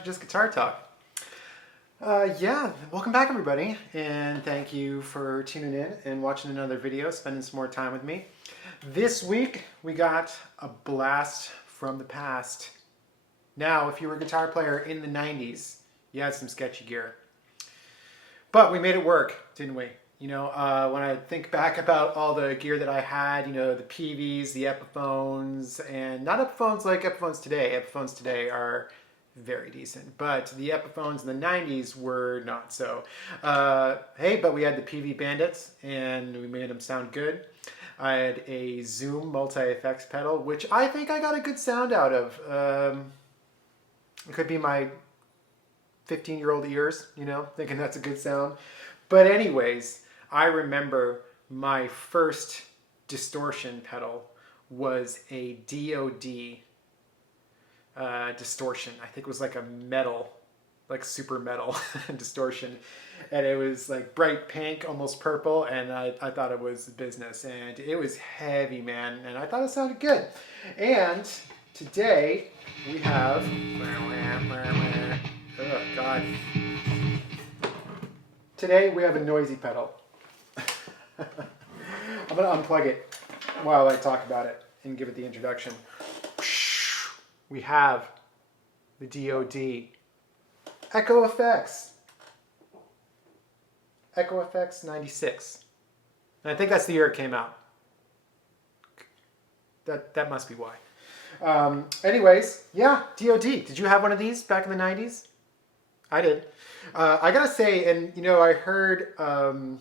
to Just Guitar Talk. Welcome back everybody, and thank you for tuning in and watching another video, spending some more time with me. This week we got a blast from the past. Now, if you were a guitar player in the 90s, you had some sketchy gear. But we made it work, didn't we? You know, when I think back about all the gear that I had, you know, the PVs, the Epiphones, and not Epiphones like Epiphones today. Epiphones today are very decent, but the Epiphones in the 90s were not so. Hey, but we had the PV Bandits, and we made them sound good. I had a Zoom multi-effects pedal, which I think I got a good sound out of. It could be my 15-year-old ears, you know, thinking that's a good sound. But anyways, I remember my first distortion pedal was a DOD distortion. I think it was like a metal, like super metal distortion. And it was like bright pink, almost purple. And I thought it was business. And it was heavy, man. And I thought it sounded good. And today we have... Oh, God. Today we have a noisy pedal. I'm going to unplug it while I talk about it and give it the introduction. We have the DOD Echo FX96. And I think that's the year it came out. That must be why. Anyways, yeah, DOD. Did you have one of these back in the 90s? I did. I gotta say, and you know, I heard, and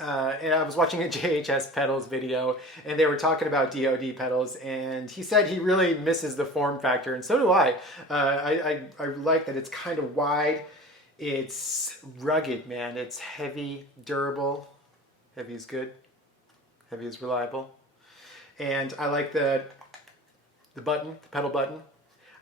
I was watching a JHS pedals video, and they were talking about DOD pedals, and he said he really misses the form factor, and so do I. I like that it's kind of wide, it's rugged, man. It's heavy, durable. Heavy is good. Heavy is reliable. And I like the button, the pedal button.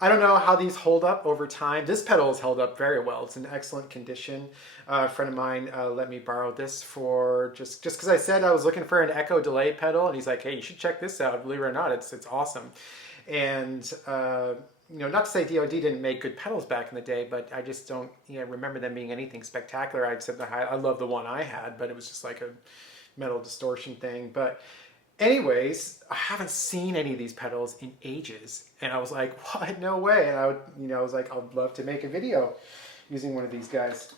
I don't know how these hold up over time. This pedal has held up very well. It's in excellent condition. A friend of mine let me borrow this for just because I said I was looking for an Echo delay pedal, and he's like, "Hey, you should check this out. Believe it or not, it's awesome." And you know, not to say DOD didn't make good pedals back in the day, but I just don't remember them being anything spectacular. Except I love the one I had, but it was just like a metal distortion thing. But anyways, I haven't seen any of these pedals in ages, and I was like, "What? No way!" And I was like, "I'd love to make a video using one of these guys."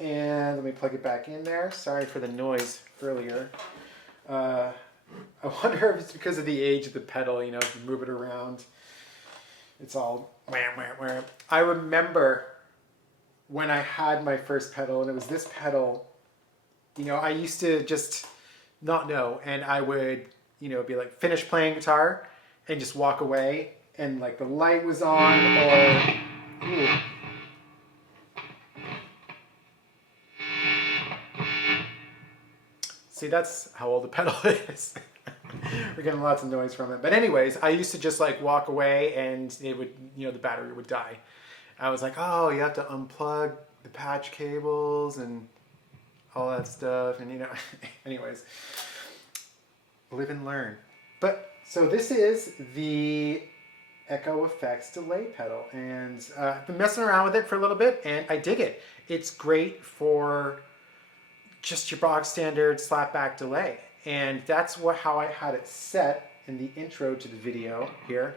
And let me plug it back in there. Sorry for the noise earlier. I wonder if it's because of the age of the pedal. You know, if you move it around, it's all wham, wham, wham. I remember when I had my first pedal, and it was this pedal. You know, I used to just not know, and I would, you know, be like, finish playing guitar and just walk away, and like the light was on, or ooh. See, that's how old the pedal is. We're getting lots of noise from it. But anyways, I used to just like walk away, and it would, you know, the battery would die. I was like, oh, you have to unplug the patch cables and all that stuff, and you know, anyways, live and learn. But so this is the Echo FX delay pedal, and I've been messing around with it for a little bit, and I dig it. It's great for just your bog standard slapback delay, and that's how I had it set in the intro to the video here.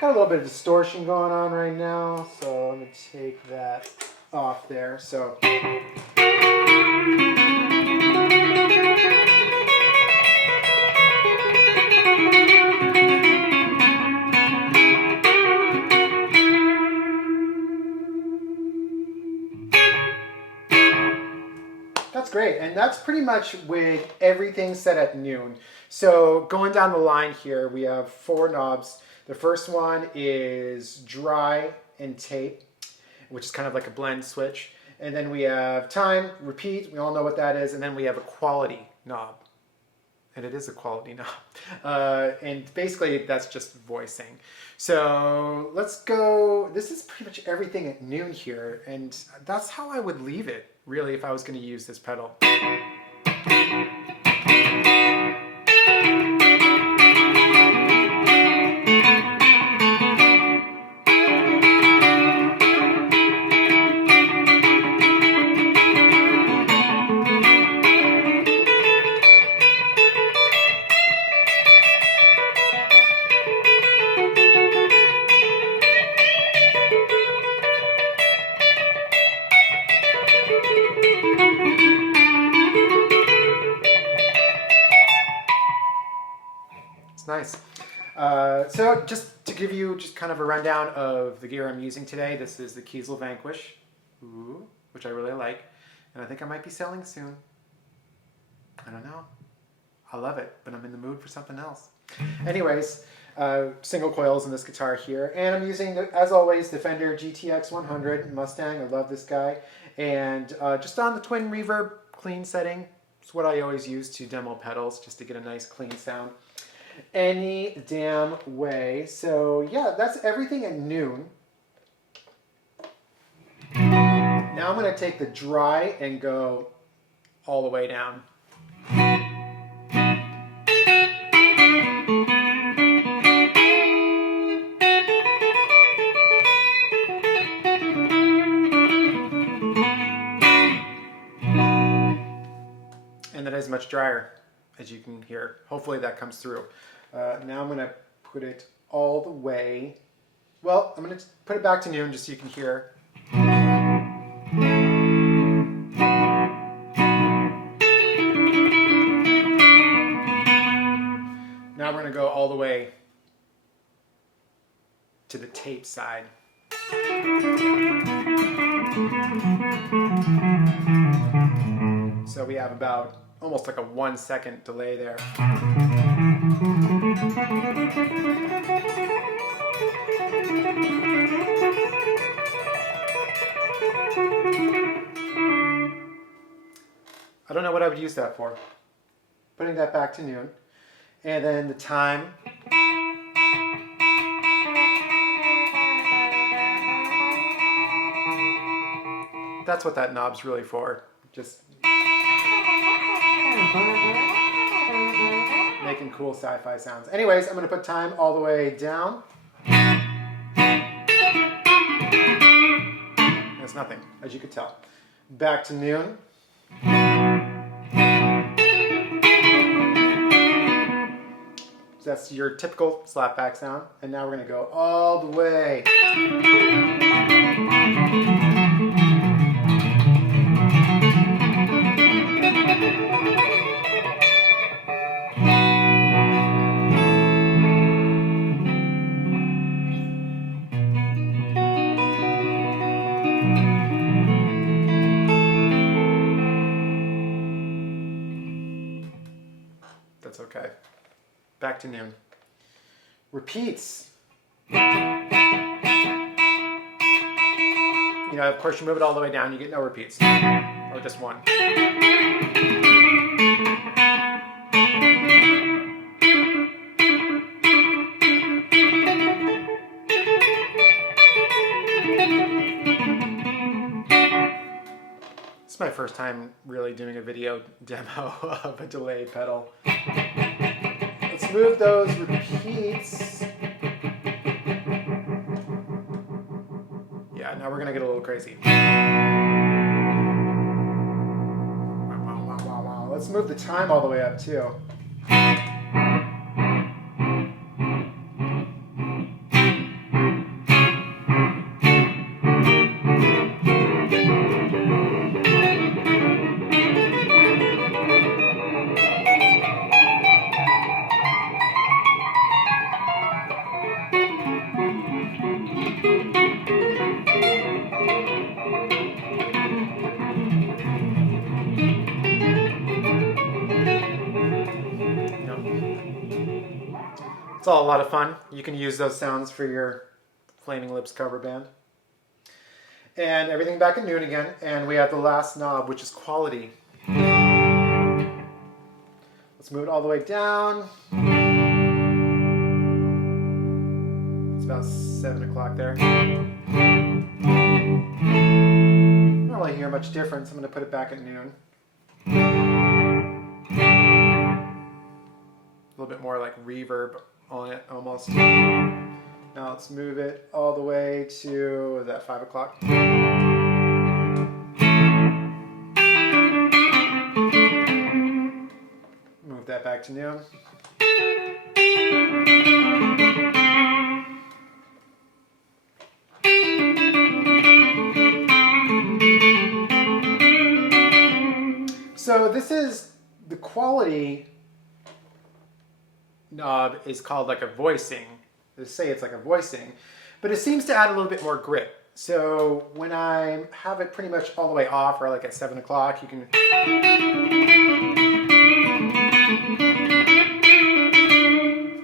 Got a little bit of distortion going on right now, so I'm going to take that off there. So that's great, and that's pretty much with everything set at noon. So going down the line here, we have 4 knobs. The first one is dry and tape, which is kind of like a blend switch. And then we have time, repeat, we all know what that is. And then we have a quality knob. and it is a quality knob. And basically that's just voicing. So let's go, this is pretty much everything at noon here, and that's how I would leave it, really, if I was going to use this pedal. It's nice. So just to give you just kind of a rundown of the gear I'm using today, this is the Kiesel Vanquish, which I really like, and I think I might be selling soon. I don't know. I love it, but I'm in the mood for something else. Anyways, single coils in this guitar here, and I'm using, as always, the Fender GTX 100 Mustang. I love this guy, and just on the twin reverb clean setting. It's what I always use to demo pedals, just to get a nice clean sound any damn way. So yeah, that's everything at noon. Now I'm going to take the dry and go all the way down. And that is much drier, as you can hear. Hopefully that comes through. Now I'm going to put it all the way. Well, I'm going to put it back to noon just so you can hear. Now we're going to go all the way to the tape side. So we have about almost like a 1 second delay there. I don't know what I would use that for. Putting that back to noon. And then the time. That's what that knob's really for. Just making cool sci-fi sounds. Anyways, I'm going to put time all the way down. That's nothing, as you could tell. Back to noon. So that's your typical slapback sound. And now we're going to go all the way. That's okay. Back to noon. Repeats. You know, of course, you move it all the way down, you get no repeats. Or just one. It's my first time really doing a video demo of a delay pedal. Let's move those repeats. Yeah, now we're gonna get a little crazy. Wow. Let's move the time all the way up too. It's all a lot of fun. You can use those sounds for your Flaming Lips cover band. And everything back at noon again. And we have the last knob, which is quality. Let's move it all the way down. It's about 7 o'clock there. I don't really hear much difference. I'm going to put it back at noon. A little bit more like reverb on it almost. Now let's move it all the way to, is that 5 o'clock? Move that back to noon. So this is the quality knob is called like a voicing. They say it's like a voicing, but it seems to add a little bit more grit. So when I have it pretty much all the way off, or like at 7 o'clock, you can.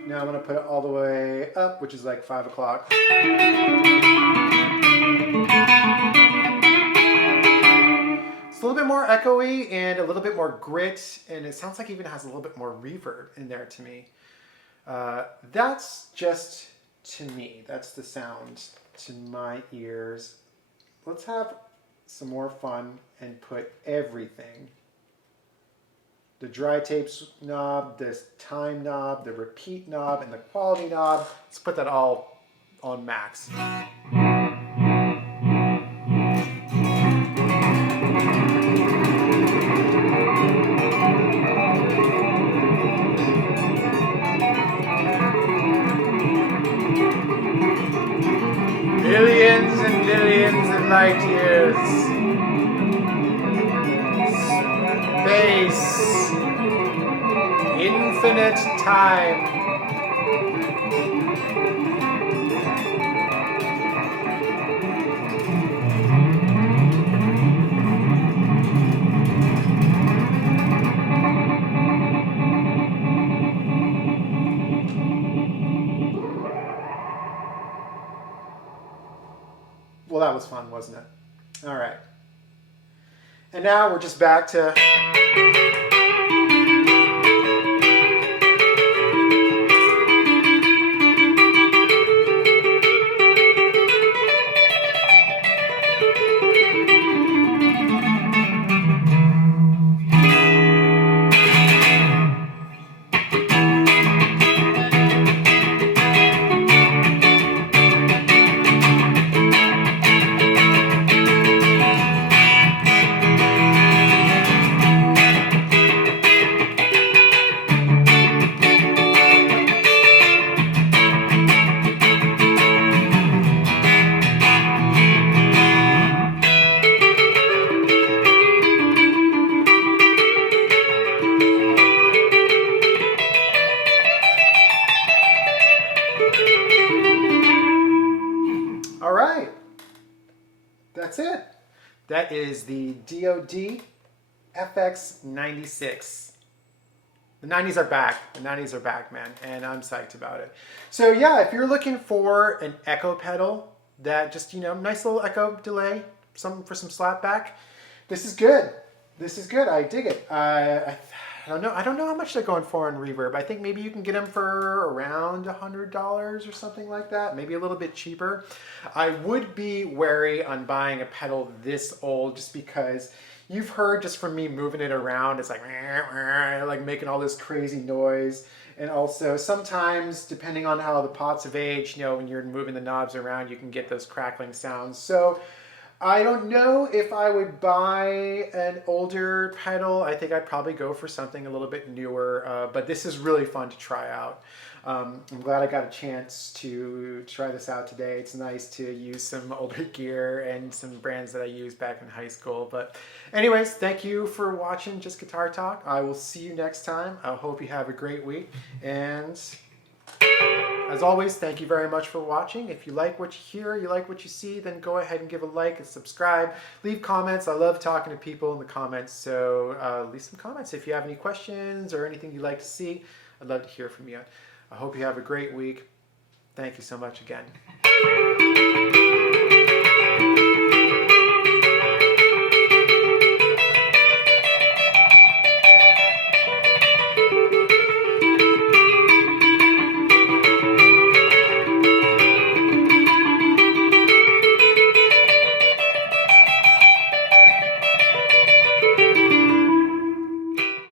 Now I'm going to put it all the way up, which is like 5 o'clock. It's a little bit more echoey and a little bit more grit, and it sounds like it even has a little bit more reverb in there to me. That's just to me. That's the sound to my ears. Let's have some more fun and put everything. The dry tapes knob, this time knob, the repeat knob, and the quality knob. Let's put that all on max. Billions and billions of light years. Space. Infinite time. Well, that was fun, wasn't it? All right. And now we're just back to... All right, that's it. That is the DOD FX96. The 90s are back. The 90s are back, man, and I'm psyched about it. So yeah, if you're looking for an echo pedal that just, you know, nice little echo delay, something for some slapback, this is good. This is good. I dig it. I don't know. I don't know how much they're going for in reverb. I think maybe you can get them for around $100 or something like that. Maybe a little bit cheaper. I would be wary on buying a pedal this old just because you've heard just from me moving it around, it's like making all this crazy noise. And also sometimes, depending on how the pots have aged, you know, when you're moving the knobs around, you can get those crackling sounds. So I don't know if I would buy an older pedal. I think I'd probably go for something a little bit newer, but this is really fun to try out. I'm glad I got a chance to try this out today. It's nice to use some older gear and some brands that I used back in high school. But anyways, thank you for watching Just Guitar Talk. I will see you next time. I hope you have a great week. And as always, thank you very much for watching. If you like what you hear, you like what you see, then go ahead and give a like and subscribe. Leave comments. I love talking to people in the comments, so leave some comments. If you have any questions or anything you'd like to see, I'd love to hear from you. I hope you have a great week. Thank you so much again.